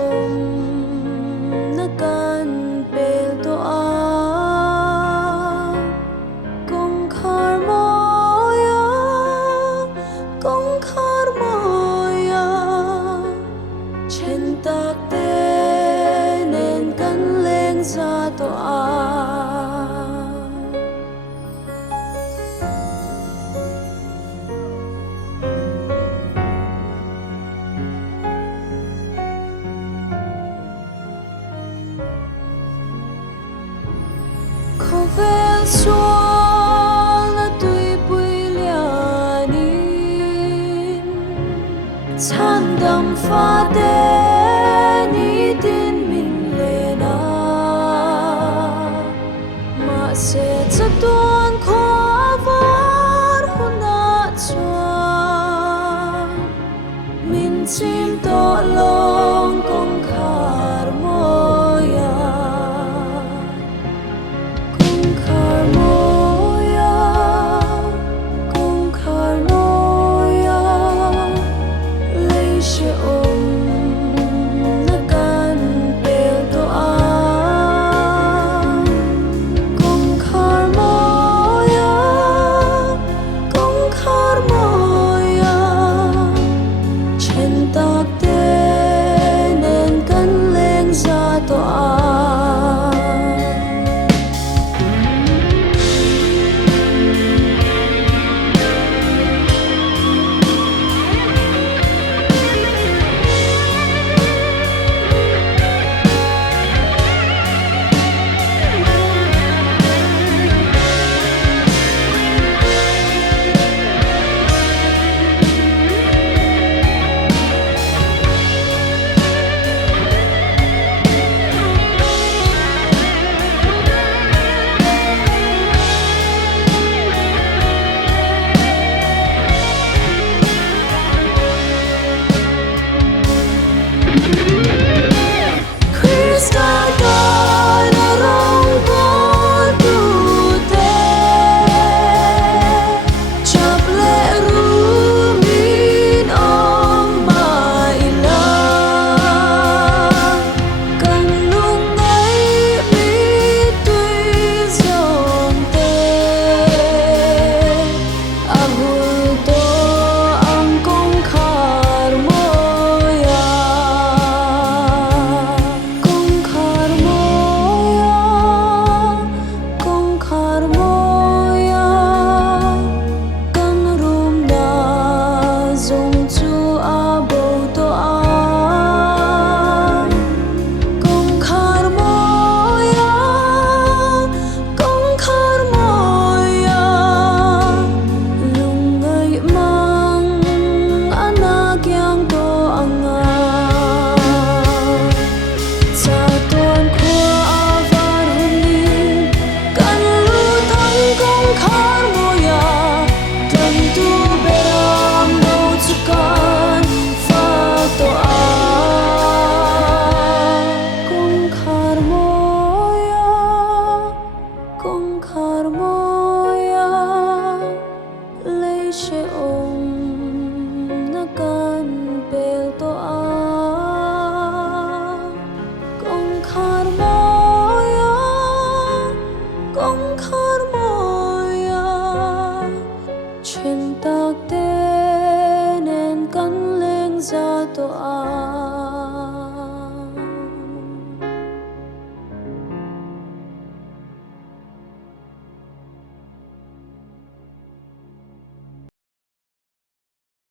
om na kan pel to a kong khar moya chen tak te nen kan leng za to a vel xuân là tuy bụi lianin chan đam pha te ni tin min le na ma se cha tuan kho var huna chuan min chim to long kong khar moya con